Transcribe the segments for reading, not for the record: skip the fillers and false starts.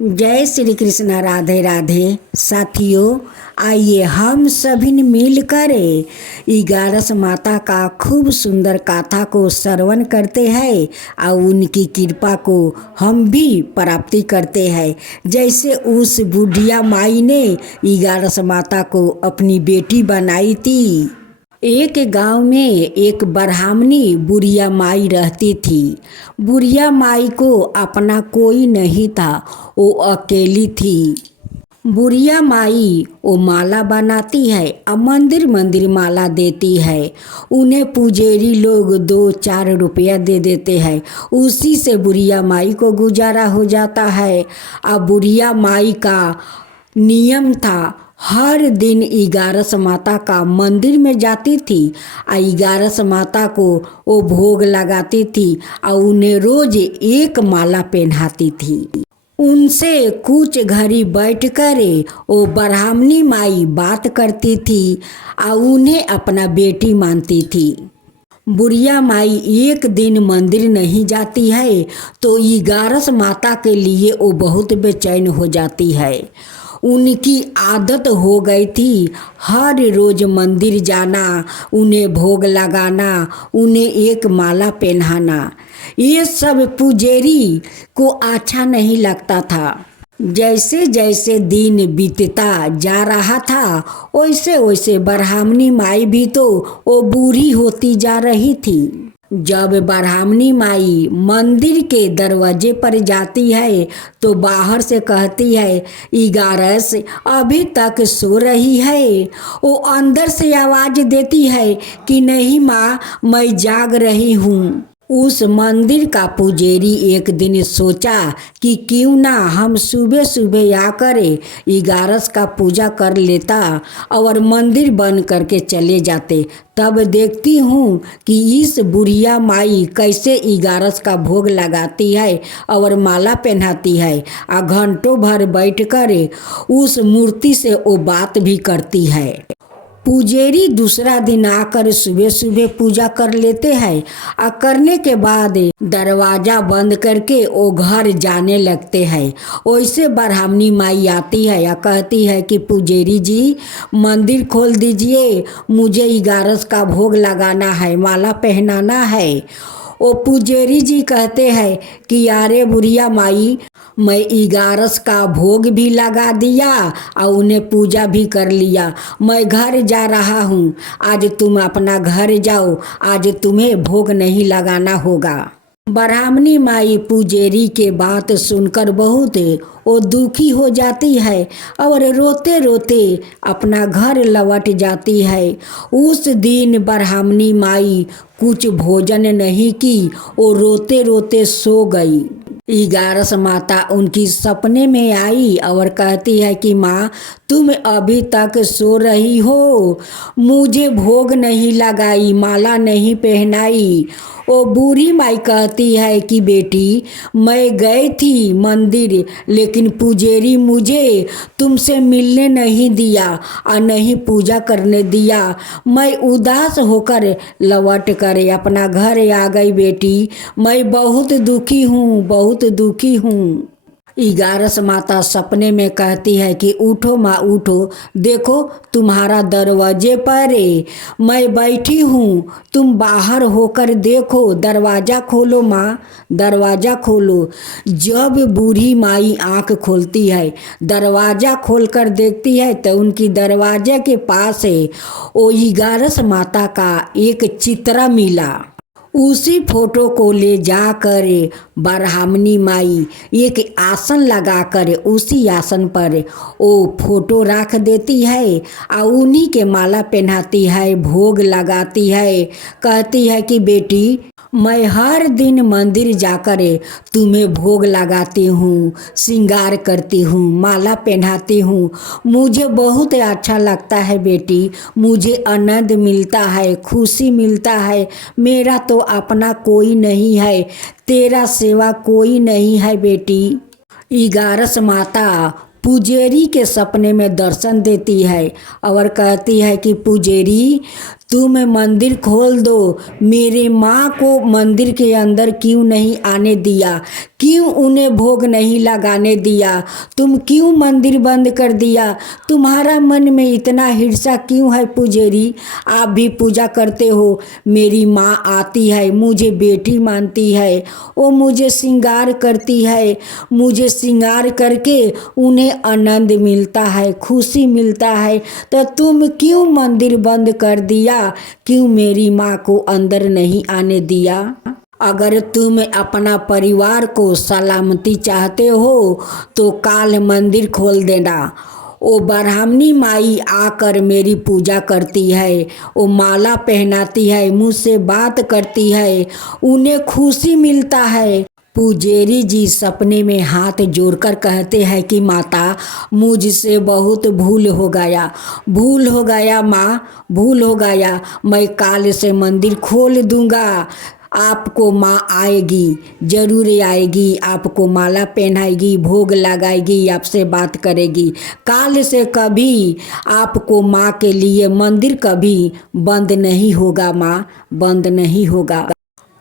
जय श्री कृष्ण। राधे राधे। साथियों, आइए हम सभी ने मिलकर 11 माता का खूब सुंदर गाथा को श्रवण करते हैं और उनकी कृपा को हम भी प्राप्ति करते हैं। जैसे उस बुढ़िया माई ने 11 माता को अपनी बेटी बनाई थी। एक गांव में एक ब्राह्मणी बुढ़िया माई रहती थी। बुढ़िया माई को अपना कोई नहीं था, वो अकेली थी। बुढ़िया माई वो माला बनाती है और मंदिर मंदिर माला देती है। उन्हें पुजेरी लोग 2-4 रुपया दे देते हैं, उसी से बुढ़िया माई को गुजारा हो जाता है। अब बुढ़िया माई का नियम था, हर दिन 11 माता का मंदिर में जाती थी और 11 माता को वो भोग लगाती थी और उन्हें रोज एक माला पहनाती थी। उनसे कुछ घड़ी बैठकर वो ब्राह्मणी माई बात करती थी और उन्हें अपना बेटी मानती थी। बुढ़िया माई एक दिन मंदिर नहीं जाती है तो 11 माता के लिए वो बहुत बेचैन हो जाती है। उनकी आदत हो गई थी हर रोज मंदिर जाना, उन्हें भोग लगाना, उन्हें एक माला पहनाना। ये सब पुजेरी को अच्छा नहीं लगता था। जैसे जैसे दिन बीतता जा रहा था वैसे वैसे ब्राह्मणी माई भी तो वो बूढ़ी होती जा रही थी। जब ब्राह्मणी माई मंदिर के दरवाजे पर जाती है तो बाहर से कहती है, 11 अभी तक सो रही है। वो अंदर से आवाज देती है कि नहीं माँ, मैं जाग रही हूँ। उस मंदिर का पुजेरी एक दिन सोचा कि क्यों ना हम सुबह सुबह आकर 11 का पूजा कर लेता और मंदिर बंद करके चले जाते। तब देखती हूँ कि इस बुढ़िया माई कैसे 11 का भोग लगाती है और माला पहनाती है और घंटों भर बैठकर उस मूर्ति से वो बात भी करती है। पुजेरी दूसरा दिन आकर सुबह सुबह पूजा कर लेते हैं और करने के बाद दरवाजा बंद करके वो घर जाने लगते हैं। वैसे ब्राह्मणी माई आती है या कहती है कि पुजेरी जी मंदिर खोल दीजिए, मुझे 11 का भोग लगाना है, माला पहनाना है। वो पुजेरी जी कहते हैं कि यारे बुढ़िया माई, मैं 11 का भोग भी लगा दिया और उन्हें पूजा भी कर लिया, मैं घर जा रहा हूँ, आज तुम अपना घर जाओ, आज तुम्हें भोग नहीं लगाना होगा। ब्राह्मणी माई पुजेरी के बात सुनकर बहुत वो दुखी हो जाती है और रोते रोते अपना घर लौट जाती है। उस दिन ब्राह्मणी माई कुछ भोजन नहीं की, वो रोते रोते सो गई। 11 माता उनकी सपने में आई और कहती है कि माँ, तुम अभी तक सो रही हो, मुझे भोग नहीं लगाई, माला नहीं पहनाई। वो बूढ़ी माई कहती है कि बेटी, मैं गई थी मंदिर लेकिन पुजेरी मुझे तुमसे मिलने नहीं दिया और नहीं पूजा करने दिया। मैं उदास होकर लौट कर अपना घर आ गई बेटी, मैं बहुत दुखी हूँ, बहुत दुखी हूँ। 11 माता सपने में कहती है कि उठो माँ उठो, देखो तुम्हारा दरवाजे पर मैं बैठी हूँ, तुम बाहर होकर देखो, दरवाज़ा खोलो माँ, दरवाज़ा खोलो। जब बूढ़ी माई आँख खोलती है, दरवाज़ा खोलकर देखती है तो उनकी दरवाजे के पास वो 11 माता का एक चित्र मिला। उसी फोटो को ले जाकर ब्राह्मणी माई एक आसन लगाकर उसी आसन पर वो फोटो रख देती है और उन्हीं के माला पहनाती है, भोग लगाती है। कहती है कि बेटी, मैं हर दिन मंदिर जाकर तुम्हें भोग लगाती हूँ, श्रृंगार करती हूँ, माला पहनाती हूँ, मुझे बहुत अच्छा लगता है बेटी, मुझे आनंद मिलता है, खुशी मिलता है। मेरा तो अपना कोई नहीं है, तेरा सेवा कोई नहीं है बेटी। 11 माता पुजेरी के सपने में दर्शन देती है और कहती है कि पुजेरी तुम मंदिर खोल दो, मेरे माँ को मंदिर के अंदर क्यों नहीं आने दिया, क्यों उन्हें भोग नहीं लगाने दिया, तुम क्यों मंदिर बंद कर दिया, तुम्हारा मन में इतना हिर्सा क्यों है पुजेरी, आप भी पूजा करते हो। मेरी माँ आती है, मुझे बेटी मानती है, वो मुझे श्रृंगार करती है, मुझे श्रृंगार करके उन्हें आनंद मिलता है, खुशी मिलता है, तो तुम क्यों मंदिर बंद कर दिया, क्यों मेरी माँ को अंदर नहीं आने दिया। अगर तुम अपना परिवार को सलामती चाहते हो तो काल मंदिर खोल देना। वो ब्राह्मणी माई आकर मेरी पूजा करती है, वो माला पहनाती है, मुझसे बात करती है, उन्हें खुशी मिलता है। पुजेरी जी सपने में हाथ जोड़कर कहते हैं कि माता मुझसे बहुत भूल हो गया माँ, भूल हो गया, मैं काल से मंदिर खोल दूंगा, आपको माँ आएगी, जरूर आएगी, आपको माला पहनाएगी, भोग लगाएगी, आपसे बात करेगी, काल से कभी आपको माँ के लिए मंदिर कभी बंद नहीं होगा, माँ बंद नहीं होगा।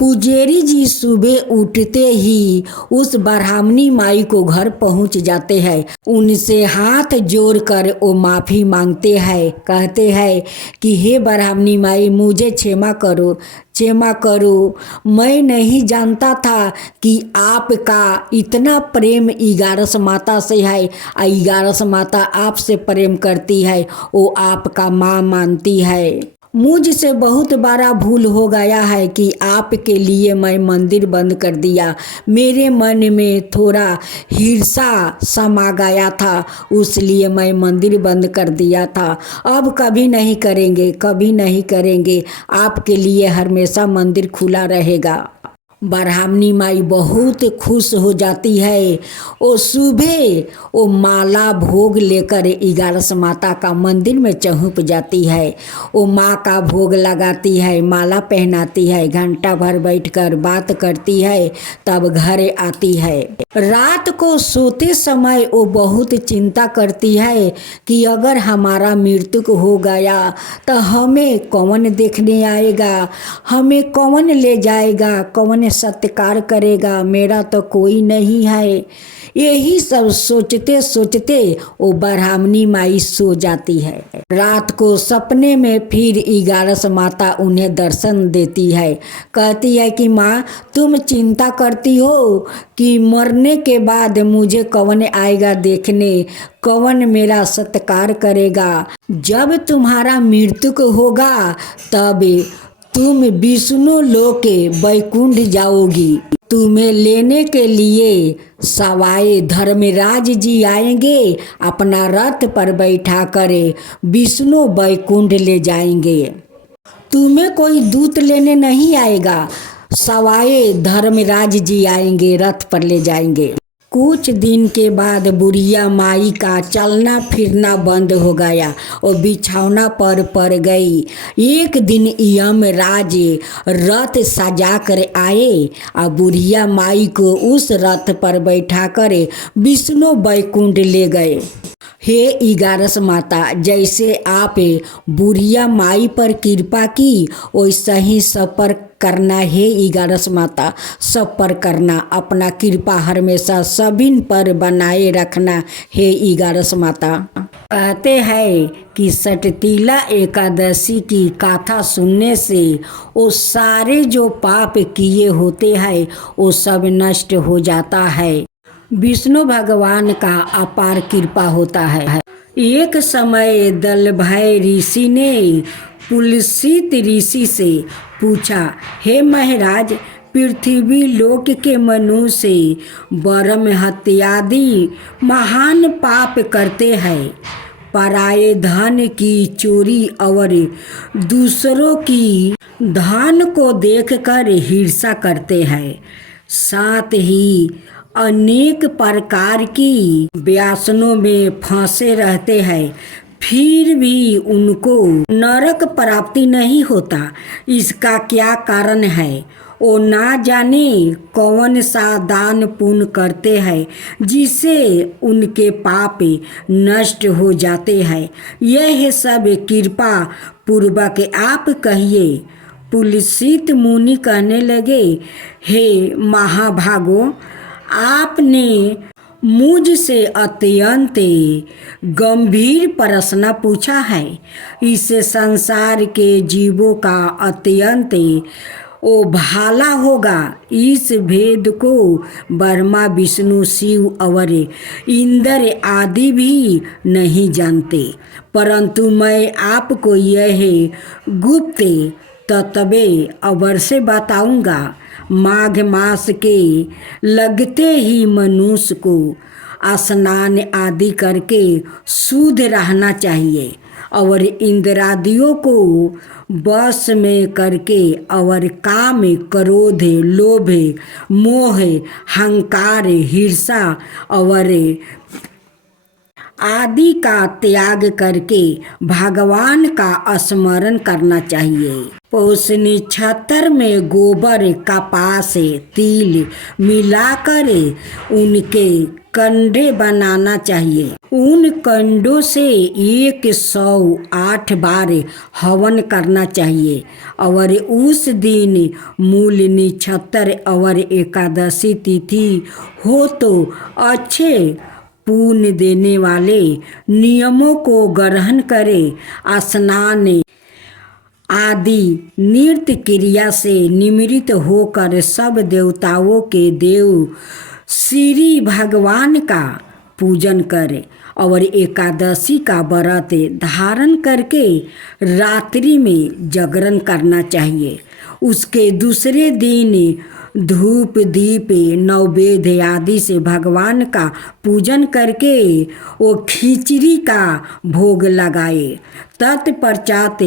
पुजेरी जी सुबह उठते ही उस ब्राह्मणी माई को घर पहुंच जाते हैं, उनसे हाथ जोड़कर वो माफ़ी मांगते हैं, कहते हैं कि हे ब्राह्मणी माई मुझे क्षमा करो, क्षमा करो, मैं नहीं जानता था कि आपका इतना प्रेम 11 माता से है, 11 माता आपसे प्रेम करती है, वो आपका माँ मानती है। मुझसे बहुत बड़ा भूल हो गया है कि आपके लिए मैं मंदिर बंद कर दिया, मेरे मन में थोड़ा ईर्ष्या समा गया था, उसलिए मैं मंदिर बंद कर दिया था, अब कभी नहीं करेंगे, कभी नहीं करेंगे, आपके लिए हमेशा मंदिर खुला रहेगा। ब्राह्मणी माई बहुत खुश हो जाती है। वो सुबह वो माला भोग लेकर 11 माता का मंदिर में चहुप जाती है, वो माँ का भोग लगाती है, माला पहनाती है, घंटा भर बैठकर बात करती है, तब घर आती है। रात को सोते समय वो बहुत चिंता करती है कि अगर हमारा मृत्यु हो गया तो हमें कौन देखने आएगा, हमें कौन ले जाएगा, कौन सत्कार करेगा, मेरा तो कोई नहीं है। यही सब सोचते सोचते वो ब्राह्मणी माई सो जाती है। रात को सपने में फिर 11 माता उन्हें दर्शन देती है, कहती है कि माँ तुम चिंता करती हो कि मरने के बाद मुझे कौन आएगा देखने, कौन मेरा सत्कार करेगा, जब तुम्हारा मृत्यु होगा तब तुम विष्णु लोक वैकुंठ जाओगी, तुम्हें लेने के लिए सवाई धर्मराज जी आएंगे, अपना रथ पर बैठा कर विष्णु वैकुंठ ले जाएंगे, तुम्हें कोई दूत लेने नहीं आएगा, सवाई धर्मराज जी आएंगे, रथ पर ले जाएंगे। कुछ दिन के बाद बुढ़िया माई का चलना फिरना बंद हो गया, और बिछौना पर पड़ गई। एक दिन यमराज रथ सजा कर आए और बुढ़िया माई को उस रथ पर बैठा कर विष्णु वैकुंठ ले गए। हे 11 माता, जैसे आप बुढ़िया माई पर कृपा की वैसा ही सब पर करना है 11 माता, सब पर करना, अपना कृपा हमेशा सभी पर बनाए रखना है 11 माता। कहते हैं कि सटतीला एकादशी की कथा सुनने से वो सारे जो पाप किए होते हैं वो सब नष्ट हो जाता है, विष्णु भगवान का अपार कृपा होता है। एक समय दलभय ऋषि ने पुलसित ऋषि से पूछा, हे महाराज, पृथ्वी लोक के मनुष्य ब्रह्म हत्यादि महान पाप करते हैं, पराये धन की चोरी और दूसरों की धन को देखकर हिंसा करते हैं, साथ ही अनेक प्रकार की व्यसनों में फंसे रहते हैं, फिर भी उनको नरक प्राप्ति नहीं होता, इसका क्या कारण है? वो ना जाने कौन सा दान पुण्य करते हैं जिससे उनके पाप नष्ट हो जाते हैं। यह सब कृपा पूर्वक आप कहिए। पुलसित मुनि कहने लगे, हे महाभागो, आपने मुझसे अत्यंत गंभीर प्रश्न पूछा है। इस संसार के जीवों का अत्यंत ओ भाला होगा। इस भेद को ब्रह्मा विष्णु शिव और इंद्र आदि भी नहीं जानते, परंतु मैं आपको यह गुप्त तत्वे अवश्य बताऊंगा। माघ मास के लगते ही मनुष्य को स्नान आदि करके शुद्ध रहना चाहिए और इंद्रियों को बस में करके और काम, क्रोध, लोभ, मोह, अहंकार, ईर्ष्या और आदि का त्याग करके भगवान का स्मरण करना चाहिए। पौष नक्षत्र में गोबर, कपास, तिल मिलाकर उनके कंडे बनाना चाहिए। उन कंडों से 108 बार हवन करना चाहिए और उस दिन मूल नक्षत्र और एकादशी तिथि हो तो अच्छे पुण्य देने वाले नियमों को ग्रहण करे। स्नान आदि नृत्य क्रिया से निमित्त होकर सब देवताओं के देव श्री भगवान का पूजन करे और एकादशी का व्रत धारण करके रात्रि में जागरण करना चाहिए। उसके दूसरे दिन धूप दीप नैवेद्य आदि से भगवान का पूजन करके वो खिचड़ी का भोग लगाए। तत्पश्चात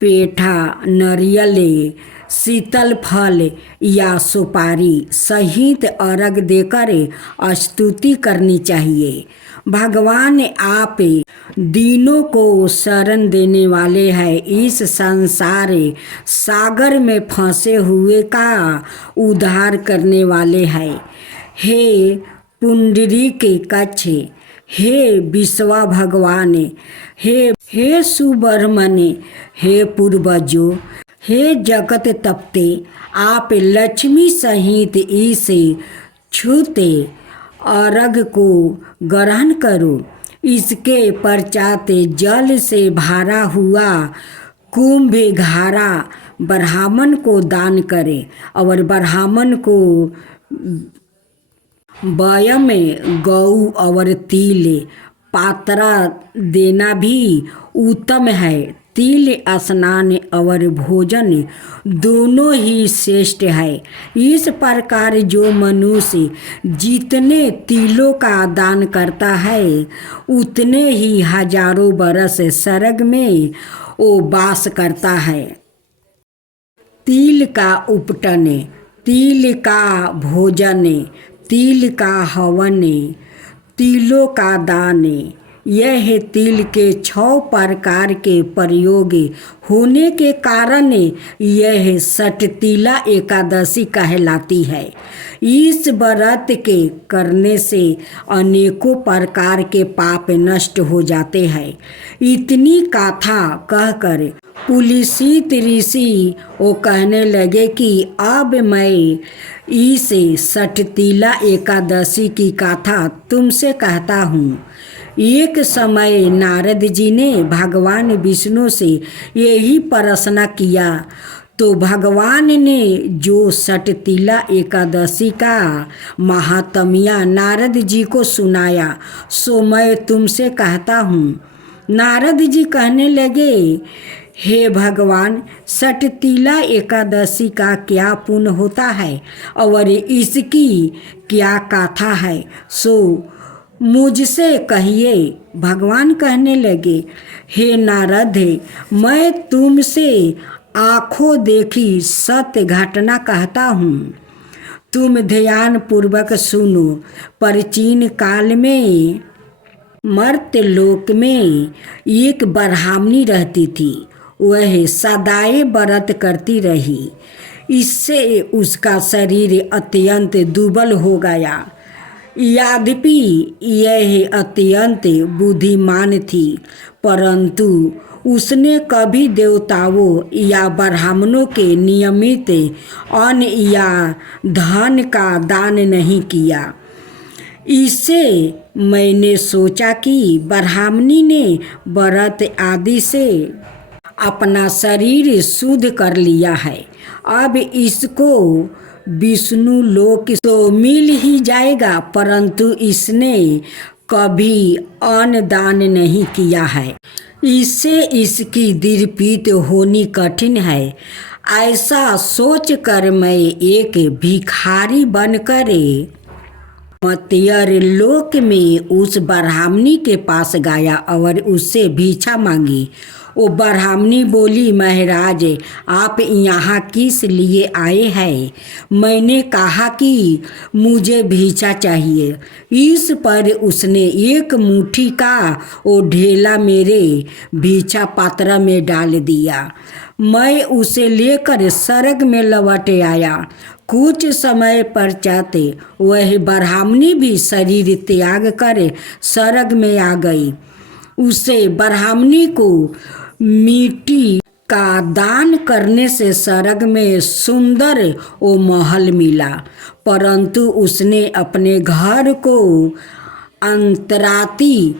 पेठा, नारियल, शीतल फल या सुपारी सहित अर्घ देकर स्तुति करनी चाहिए। भगवान आप दीनों को शरण देने वाले हैं। इस संसार सागर में फंसे हुए का उद्धार करने वाले हैं। हे पुंडरीक कच्छ, हे विश्वा भगवान, हे सुब्रह्मण्य, हे पूर्वजों, हे जगत तपते, आप लक्ष्मी सहित इस छूते अर्घ को ग्रहण करो। इसके पश्चात जल से भरा हुआ कुंभ घारा ब्राह्मण को दान करे और ब्राह्मण को वय में गौ और तिल पात्रा देना भी उत्तम है। तिल स्नान और भोजन दोनों ही श्रेष्ठ है। इस प्रकार जो मनुष्य जितने तिलों का दान करता है उतने ही हजारों बरस स्वर्ग में वो वास करता है। तिल का उपटन, तिल का भोजन, तिल का हवन, तिलों का दान, यह तिल के 6 प्रकार के प्रयोग होने के कारण यह षटतिला एकादशी कहलाती है। इस व्रत के करने से अनेकों प्रकार के पाप नष्ट हो जाते हैं। इतनी कथा कहकर पुलसित ऋषि वो कहने लगे कि अब मैं इस षटतिला एकादशी की कथा तुमसे कहता हूँ। एक समय नारद जी ने भगवान विष्णु से यही प्रश्न किया तो भगवान ने जो षटतिला एकादशी का महात्म्य नारद जी को सुनाया सो मैं तुमसे कहता हूँ। नारद जी कहने लगे, हे भगवान, षटतिला एकादशी का क्या पुण्य होता है और इसकी क्या कथा है सो मुझसे कहिए। भगवान कहने लगे, हे नारद, मैं तुमसे आँखों देखी सत्य घटना कहता हूँ। तुम ध्यान पूर्वक सुनो। प्राचीन काल में मर्त्यलोक में एक ब्राह्मणी रहती थी। वह सदाए व्रत करती रही। इससे उसका शरीर अत्यंत दुर्बल हो गया। यद्यपि यह अत्यंत बुद्धिमान थी, परंतु उसने कभी देवताओं या ब्राह्मणों के नियमित अन्न या धन का दान नहीं किया। इससे मैंने सोचा कि ब्राह्मणी ने व्रत आदि से अपना शरीर शुद्ध कर लिया है, अब इसको विष्णु लोक तो मिल ही जाएगा, परंतु इसने कभी अन्न दान नहीं किया है, इससे इसकी दीर्पित होनी कठिन है। ऐसा सोचकर मैं एक भिखारी बनकर मर्त्य लोक में उस ब्राह्मणी के पास गया और उससे भिक्षा मांगी। वो ब्राह्मणी बोली, महाराज आप यहाँ किस लिए आए हैं? मैंने कहा कि मुझे भिक्षा चाहिए। इस पर उसने एक मुट्ठी का वो ढेला मेरे भिक्षा पात्र में डाल दिया। मैं उसे लेकर स्वर्ग में लौट आया। कुछ समय पश्चात वह ब्राह्मणी भी शरीर त्याग कर स्वर्ग में आ गई। उसे ब्राह्मणी को मिट्टी का दान करने से स्वर्ग में सुंदर वो महल मिला, परंतु उसने अपने घर को अंतराती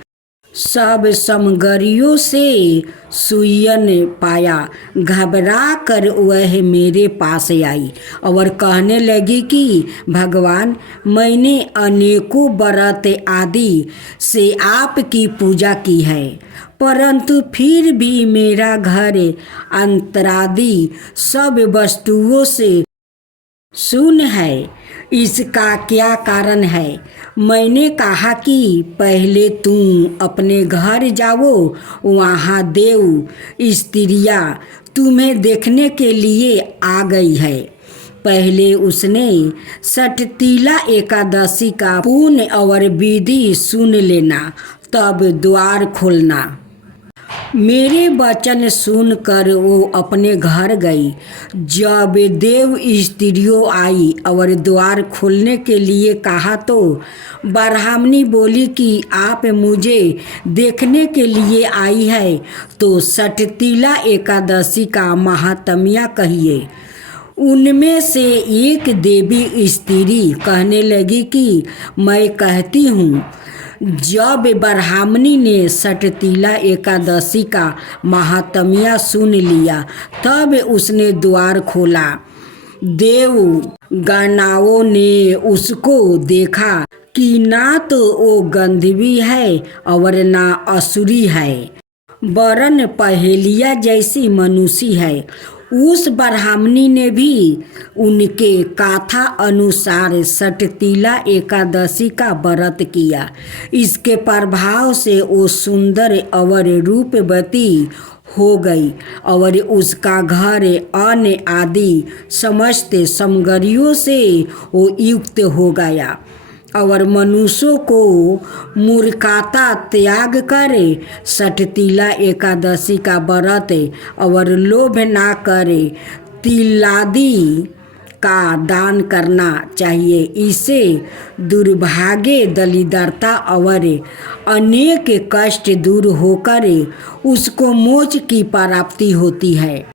सब सामग्रियों से सुयन पाया। घबरा कर वह मेरे पास आई और कहने लगी कि भगवान, मैंने अनेकों व्रत आदि से आपकी पूजा की है, परंतु फिर भी मेरा घर अंतरादि सब वस्तुओं से शून्य है। इसका क्या कारण है? मैंने कहा कि पहले तुम अपने घर जाओ, वहाँ देव स्त्रियाँ तुम्हें देखने के लिए आ गई है। पहले उसने षटतिला एकादशी का पुण्य और विधि सुन लेना, तब द्वार खोलना। मेरे वचन सुनकर वो अपने घर गई। जब देव स्त्रियों आई और द्वार खोलने के लिए कहा तो ब्राह्मणी बोली कि आप मुझे देखने के लिए आई है तो षटतिला एकादशी का महात्म्य कहिए। उनमें से एक देवी स्त्री कहने लगी कि मैं कहती हूँ। जब ब्राह्मणी ने षटतिला एकादशी का महात्म्य सुन लिया, तब उसने द्वार खोला। देव गणाओं ने उसको देखा कि ना तो वो गंधर्वी है और ना असुरी है, वरन पहेलिया जैसी मनुष्य है। उस ब्राह्मणी ने भी उनके कथा अनुसार षटतिला एकादशी का व्रत किया। इसके प्रभाव से वो सुंदर और रूपवती हो गई और उसका घर अन्न आदि समस्त सामग्रियों से वो युक्त हो गया और मनुष्यों को मूर्खता त्याग कर षटतिला एकादशी का व्रत और लोभ ना करे तिलादि का दान करना चाहिए। इससे दुर्भाग्य, दरिद्रता और अनेक कष्ट दूर होकर उसको मोक्ष की प्राप्ति होती है।